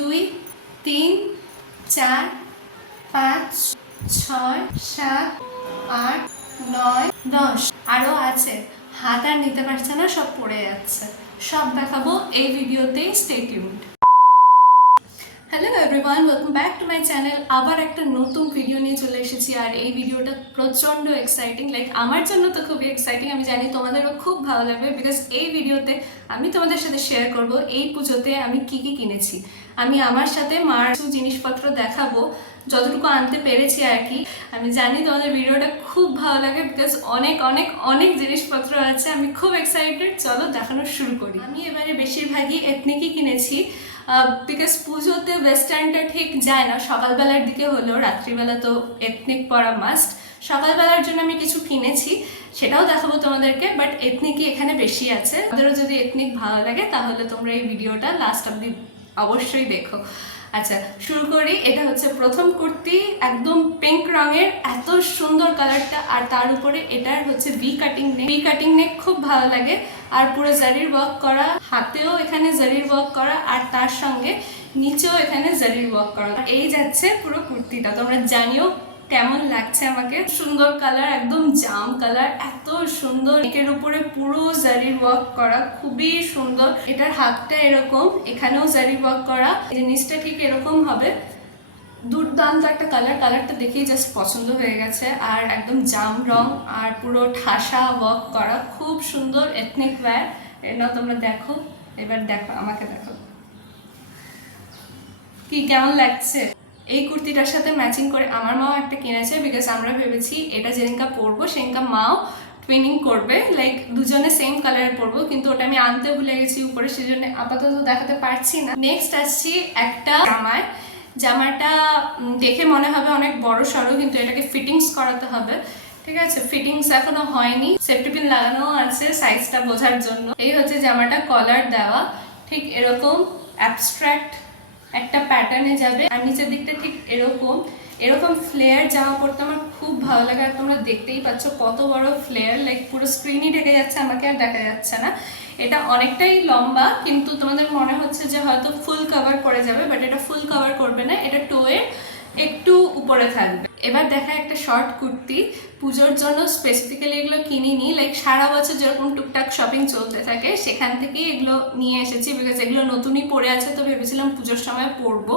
2 3 4 5 6 7 8 9 10 আরও আছে। হাত আর নিতে পারছে না, সব পড়ে যাচ্ছে। সব দেখাবো এই ভিডিওতে, stay tuned. Hello everyone, welcome back to my channel. আবার একটা নতুন ভিডিও নিয়ে চলে এসেছি। আর এই ভিডিওটা প্রচণ্ড এক্সাইটিং, আমার জন্য তো খুবই এক্সাইটিং। আমি জানি তোমাদেরও খুব ভালো লাগবে, বিকজ এই ভিডিওতে আমি তোমাদের সাথে শেয়ার করব এই পুজোতে আমি কি কি কিনেছি। আমি আমার সাথে মার কিছু জিনিসপত্র দেখাবো, যতটুকু আনতে পেরেছি আর কি। আমি জানি তোমাদের ভিডিওটা খুব ভালো লাগে, বিকজ অনেক অনেক অনেক জিনিসপত্র আছে। আমি খুব এক্সাইটেড, চলো দেখানো শুরু করি। আমি এবারে বেশিরভাগই এথনিকই কিনেছি, বিকজ পুজোতে ওয়েস্টার্নটা ঠিক যায় না। সকালবেলার দিকে হলেও, রাত্রিবেলা তো এথনিক পরা মাস্ট। সকালবেলার জন্য আমি কিছু কিনেছি, সেটাও দেখাবো তোমাদেরকে, বাট এথনিকই এখানে বেশি আছে। ওদেরও যদি এথনিক ভালো লাগে তাহলে তোমরা এই ভিডিওটা লাস্ট অবধি অবশ্যই দেখো। আচ্ছা, শুরু করি। এটা হচ্ছে প্রথম কুর্তি, একদম পিঙ্ক রঙের, এত সুন্দর কালারটা। আর তার উপরে এটার হচ্ছে ভি কাটিং নেক খুব ভালো লাগে। আর পুরো জারির ওয়ার্ক করা, হাতেও এখানে জারির ওয়ার্ক করা, আর তার সঙ্গে নিচেও এখানে জারির ওয়ার্ক করা। এই যাচ্ছে পুরো কুর্তিটা। তোমরা জানিও কেমন লাগছে আমাকে। সুন্দর কালার, একদম জাম কালার, এত সুন্দর। নেকের উপরে পুরো জারির ওয়ার্ক করা, খুবই সুন্দর। এটার হাতটা এরকম, এখানেও জারি ওয়ার্ক করা। জিনিসটা ঠিক এরকম হবে। দুর্দান্ত একটা কালারটা দেখেই জাস্ট পছন্দ হয়ে গেছে। আর একদম জাম রং, আর পুরো ঠাসা ওয়ার্ক করা, খুব সুন্দর এথনিক ওয়্যার। এটা তোমরা দেখো, এবার দেখো, আমাকে দেখো কি কেমন লাগছে। এই কুর্তিটার সাথে ম্যাচিং করে আমার মাও একটা কিনেছে, বিকজ আমরা ভেবেছি এটা যেদিনকা পরবো সেদিনকা মাও টুইনিং করবে, দুজনে সেম কালারের পরবো। কিন্তু ওটা আমি আনতে ভুলে গেছি উপরে, সেজন্য আপাতত দেখাতে পারছি না। নেক্সট আসছি একটা জামাটা দেখে মনে হবে অনেক বড় সড়ো, কিন্তু এটাকে ফিটিংস করাতে হবে। ঠিক আছে, ফিটিংস এখনো হয়নি, সেফটি পিন লাগানো আছে সাইজটা বোঝার জন্য। এই হচ্ছে জামাটা, কলার দেওয়া, ঠিক এরকম অ্যাবস্ট্রাক্ট একটা প্যাটার্নে যাবে। আর নিচের দিকটা ঠিক এরকম ফ্লেয়ার জামা পরতে আমার খুব ভালো লাগে। আর তোমরা দেখতেই পাচ্ছ কত বড় ফ্লেয়ার, পুরো স্ক্রিনই ঢেকে যাচ্ছে, আমাকে আর দেখা যাচ্ছে না। এটা অনেকটাই লম্বা, কিন্তু তোমাদের মনে হচ্ছে যে হয়তো ফুল কভার করে যাবে, বাট এটা ফুল কভার করবে না, এটা টোয়ের একটু উপরে থাকবে। এবার দেখা একটা শর্ট কুর্তি। পুজোর জন্য স্পেসিফিক্যালি এগুলো কিনিনি, সারা বছর যেরকম টুকটাক শপিং চলতে থাকে সেখান থেকেই এগুলো নিয়ে এসেছি, বিকজ এগুলো নতুনই পরে আছে, তো ভেবেছিলাম পুজোর সময় পরবো।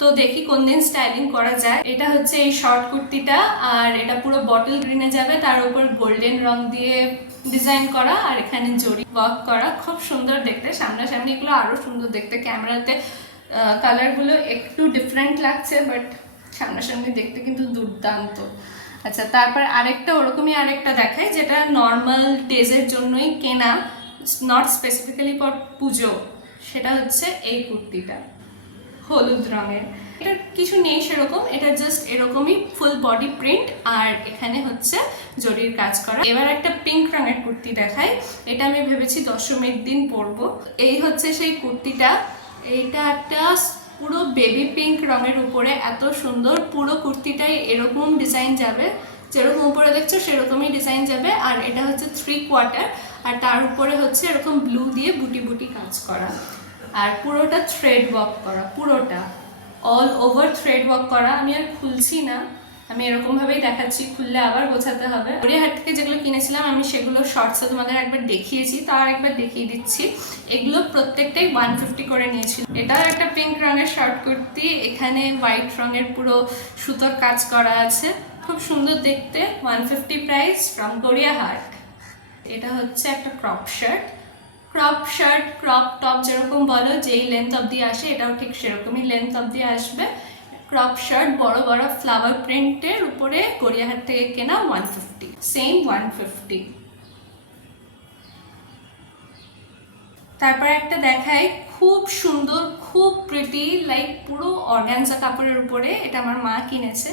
তো দেখি কোন দিন স্টাইলিং করা যায়। এটা হচ্ছে এই শর্ট কুর্তিটা, আর এটা পুরো বটল গ্রিনে যাবে, তার উপর গোল্ডেন রং দিয়ে ডিজাইন করা, আর এখানে জরি ওয়ার্ক করা, খুব সুন্দর দেখতে। সামনাসামনি এগুলো আরো সুন্দর দেখতে, ক্যামেরাতে কালারগুলো একটু ডিফারেন্ট লাগছে, বাট সামনাসামনি দেখতে কিন্তু দুর্দান্ত। আচ্ছা, তারপর ওরকমই আরেকটা দেখাই, যেটা নর্মাল ডেজের জন্যই কেনা, নট স্পেসিফিক্যালি ফর পুজো। সেটা হচ্ছে এই কুর্তিটা, হলুদ রঙের। এটা কিছু নেই সেরকম, এটা জাস্ট এরকমই ফুল বডি প্রিন্ট, আর এখানে হচ্ছে জরির কাজ করা। এবার একটা পিঙ্ক রঙের কুর্তি দেখাই। এটা আমি ভেবেছি দশমীর দিন পরবো। এই হচ্ছে সেই কুর্তিটা। এইটা একটা পুরো বেবি পিঙ্ক রঙের উপরে, এত সুন্দর। পুরো কুর্তিটাই এরকম ডিজাইন যাবে, যেরকম উপরে দেখছো সেরকমই ডিজাইন যাবে। আর এটা হচ্ছে 3/4, আর তার উপরে হচ্ছে এরকম ব্লু দিয়ে বুটি বুটি কাজ করা, আর পুরোটা থ্রেড ওয়ার্ক করা, পুরোটা অল ওভার থ্রেড ওয়ার্ক করা। আমি আর খুলছি না, আমি এরকম ভাবেই দেখাচ্ছি, খুললে আবার বোঝাতে হবে। গড়িয়াহাট থেকে যেগুলো কিনেছিলাম আমি সেগুলো শর্টসে তোমাদের একবার দেখিয়েছি, তার একবার দেখিয়ে দিচ্ছি। এগুলো প্রত্যেকটাই 150 করে নিয়েছিল। এটাও একটা পিঙ্ক রঙের শর্ট কুর্তি, এখানে হোয়াইট রঙের পুরো সুতোর কাজ করা আছে, খুব সুন্দর দেখতে। 150 প্রাইস ফ্রম গড়িয়াহাট। এটা হচ্ছে একটা ক্রপ শার্ট, ক্রপ টপ যেরকম বলো, যেই লেন্থ অবধি আসে, এটাও ঠিক সেরকমই লেন্থ অবধি আসবে। ক্রপ শার্ট, বড় বড় ফ্লাওয়ার প্রিন্টের উপরে, গড়িয়াহাট থেকে কেনা, 150, সেম 150। তারপর একটা দেখাই, খুব সুন্দর, খুব প্রিটি, পুরো অর্গানজা কাপড়ের উপরে। এটা আমার মা কিনেছে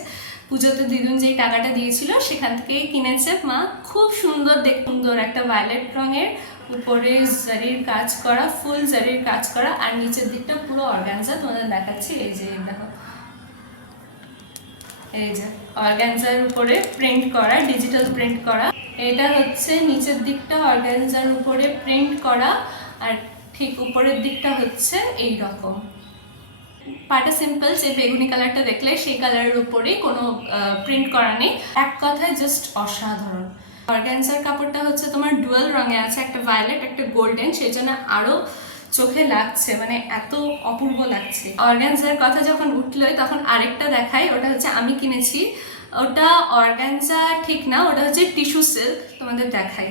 পুজোতে, দিদুন যেই টাকাটা দিয়েছিল সেখান থেকেই কিনেছে মা। খুব সুন্দর সুন্দর একটা ভায়োলেট রঙের, উপরে জারির কাজ করা, ফুল জারির কাজ করা, আর নিচের দিকটা পুরো অর্গানজা। তোমাদের দেখাচ্ছি, এই যে দেখো, এই যে অর্গানজার উপরে প্রিন্ট করা, ডিজিটাল প্রিন্ট করা। এটা হচ্ছে নিচের দিকটা অর্গানজার উপরে প্রিন্ট করা, আর ঠিক উপরের দিকটা হচ্ছে এই রকম। পাটা সিম্পল, যে বেগুনি কালারটা দেখলে সেই কালারের উপরেই কোনো প্রিন্ট করা নেই। এক কথায় জাস্ট অসাধারণ। অর্গানজার কাপড়টা হচ্ছে তোমার ডুয়াল রঙে আছে, একটা ভায়োলেট একটা গোল্ডেন, সেই জন্য আরও চোখে লাগছে, মানে এত অপূর্ব লাগছে। অর্গানজার কথা যখন উঠলোই তখন আরেকটা দেখাই, ওটা হচ্ছে আমি কিনেছি, ওটা অর্গানজা ঠিক না, ওটা হচ্ছে টিস্যু সিল্ক, তোমাদের দেখাই।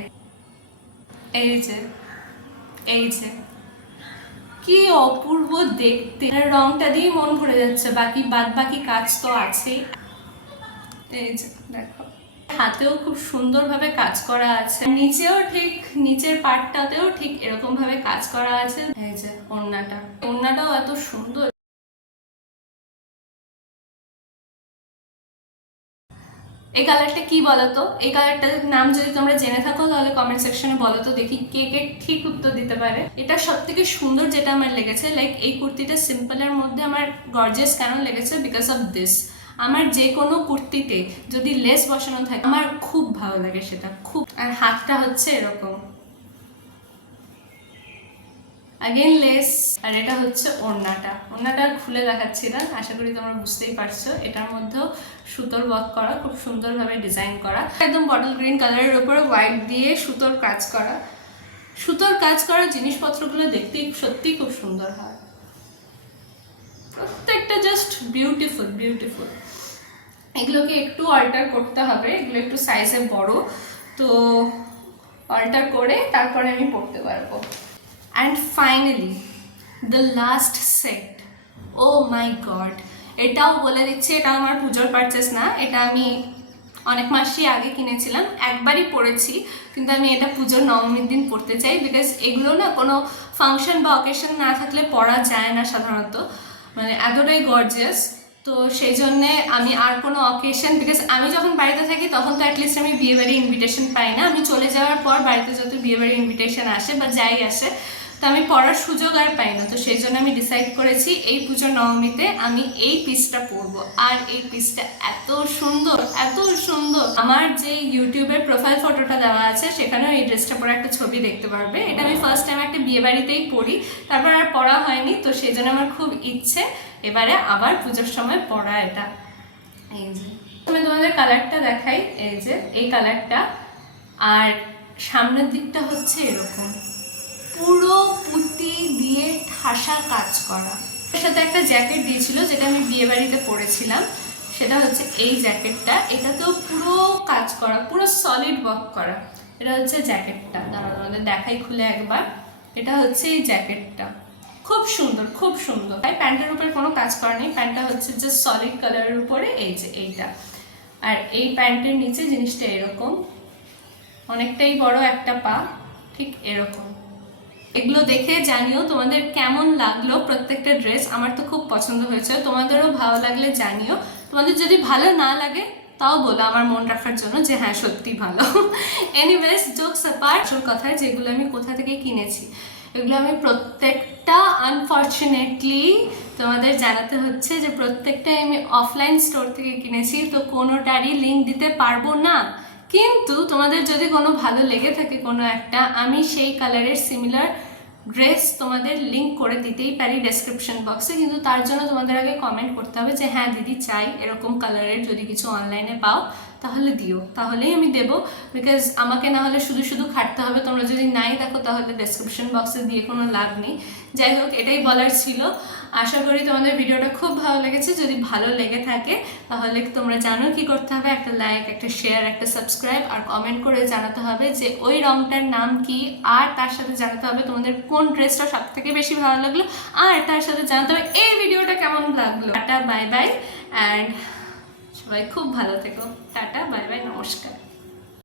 এই যে এই যে কি অপূর্ব দেখতে, রংটা দিয়ে মন ভরে যাচ্ছে, বাদ বাকি কাজ তো আছেই। এই যে দেখো, হাতেও খুব সুন্দরভাবে কাজ করা আছে, নিচেও ঠিক নিচের পাটটাতেও ঠিক এরকম ভাবে কাজ করা আছে। এই যে ওড়নাটাও এত সুন্দর। এই কালারটা কি বলতো? এই কালারটার নাম যদি তোমরা জেনে থাকো তাহলে কমেন্ট সেকশনে বলো তো, দেখি কে কে ঠিক উত্তর দিতে পারে। এটা সব থেকে সুন্দর যেটা আমার লেগেছে, লাইক এই কুর্তিটা সিম্পলের মধ্যে আমার গর্জিয়াস কেন লেগেছে, বিকজ অফ দিস। আমার যে কোনো কুর্তিতে যদি লেস বসানো থাকে আমার খুব ভালো লাগে সেটা, খুব। আর হাতটা হচ্ছে এরকম, আগেন লেস। আর এটা হচ্ছে ওড়নাটা খুলে দেখাচ্ছি না, আশা করি তোমরা বুঝতেই পারছো। এটার মধ্যেও সুতোর ওয়ার্ক করা, খুব সুন্দরভাবে ডিজাইন করা, একদম বটল গ্রিন কালারের উপরে হোয়াইট দিয়ে সুতোর কাজ করা জিনিসপত্রগুলো দেখতেই সত্যিই খুব সুন্দর হয়, প্রত্যেকটা জাস্ট বিউটিফুল। এগুলোকে একটু অল্টার করতে হবে, এগুলো একটু সাইজে বড়, তো অল্টার করে তারপরে আমি পরতে পারবো। And finally the last set, oh my god, এটাও বলে দিচ্ছি, এটা আমার পুজোর পারচেস না, এটা আমি অনেক মাসই আগে কিনেছিলাম, একবারই পরেছি, কিন্তু আমি এটা পুজোর নবমীর দিন পরতে চাই, বিকজ এগুলো না কোনো ফাংশন বা অকেশন না থাকলে পরা যায় না সাধারণত, মানে এতটাই গর্জিয়াস। তো সেই জন্যে আমি আর কোনো অকেশন, বিকজ আমি যখন বাড়িতে থাকি তখন তো অ্যাটলিস্ট আমি বিয়েবাড়ি ইনভিটেশন পাই না, আমি চলে যাওয়ার পর বাড়িতে যত বিয়েবাড়ি ইনভিটেশন আসে বা যাই আসে, তো আমি পরার সুযোগ আর পাই না। তো সেই জন্য আমি ডিসাইড করেছি এই পুজোর নবমীতে আমি এই পিসটা পরবো। আর এই পিসটা এত সুন্দর, আমার যে ইউটিউবের প্রোফাইল ফটোটা দেওয়া আছে সেখানেও এই ড্রেসটা পরে একটা ছবি দেখতে পারবে। এটা আমি ফার্স্ট টাইম একটা বিয়ে বাড়িতেই পরি, তারপর আর পরা হয়নি, তো সেই জন্য আমার খুব ইচ্ছে এবারে আবার পুজোর সময় পরা এটা। এই যে আমি তোমাদের কালারটা দেখাই, এই যে এই কালারটা, আর সামনের দিকটা হচ্ছে এরকম পুরো পুঁতি দিয়ে ঠাসা কাজ করা। এর সাথে একটা জ্যাকেট দিয়েছিল যেটা আমি বিয়ে বাড়িতে পরেছিলাম, সেটা হচ্ছে এই জ্যাকেটটা, এটাতেও পুরো কাজ করা, পুরো সলিড ওয়ার্ক করা। এটা হচ্ছে জ্যাকেটটা, আমাদের দেখাই খুলে একবার। এটা হচ্ছে এই জ্যাকেটটা, খুব সুন্দর। তাই প্যান্টের উপরে কোনো কাজ করা নেই, প্যান্টটা হচ্ছে জাস্ট সলিড কালারের উপরে, এই যে এইটা। আর এই প্যান্টের নিচে জিনিসটা এরকম, অনেকটাই বড় একটা পা, ঠিক এরকম। এগুলো দেখে জানিও তোমাদের কেমন লাগলো প্রত্যেকটা ড্রেস। আমার তো খুব পছন্দ হয়েছে, তোমাদেরও ভালো লাগলে জানিও। তোমাদের যদি ভালো না লাগে তাও বলো, আমার মন রাখার জন্য যে হ্যাঁ সত্যি ভালো। এনিওয়েজ, জোকস অ্যাপার্ট, আসল কথায় যেগুলো আমি কোথা থেকে কিনেছি এগুলো আমি প্রত্যেকটা আনফর্চুনেটলি তোমাদের জানাতে হচ্ছে যে প্রত্যেকটাই আমি অফলাইন স্টোর থেকে কিনেছি, তো কোনোটারই লিঙ্ক দিতে পারবো না। কিন্তু তোমাদের যদি কোনো ভালো লেগে থাকে কোনো একটা, আমি সেই কালারের সিমিলার ড্রেস তোমাদের লিঙ্ক করে দিতেই পারি ডেসক্রিপশন বক্সে, কিন্তু তার জন্য তোমাদের আগে কমেন্ট করতে হবে যে হ্যাঁ দিদি চাই এরকম কালারের, যদি কিছু অনলাইনে পাও তাহলে দিও, তাহলেই আমি দেবো। বিকজ আমাকে না হলে শুধু খাটতে হবে, তোমরা যদি নাই দেখো তাহলে ডেসক্রিপশন বক্সে দিয়ে কোনো লাভ নেই। যাই হোক, এটাই বলার ছিল। আশা করি তোমাদের ভিডিওটা খুব ভালো লেগেছে। যদি ভালো লেগে থাকে তাহলে তোমরা জানো কি করতে হবে, একটা লাইক, একটা শেয়ার, একটা সাবস্ক্রাইব, আর কমেন্ট করে জানাতে হবে যে ওই রংটার নাম কি, আর তার সাথে জানাতে হবে তোমাদের কোন ড্রেসটা সব থেকে বেশি ভালো লাগলো, আর তার সাথে জানাতে হবে এই ভিডিওটা কেমন লাগলো। টাটা, বাই বাই, অ্যান্ড সবাই খুব ভালো থেকো। টাটা, বাই বাই, নমস্কার।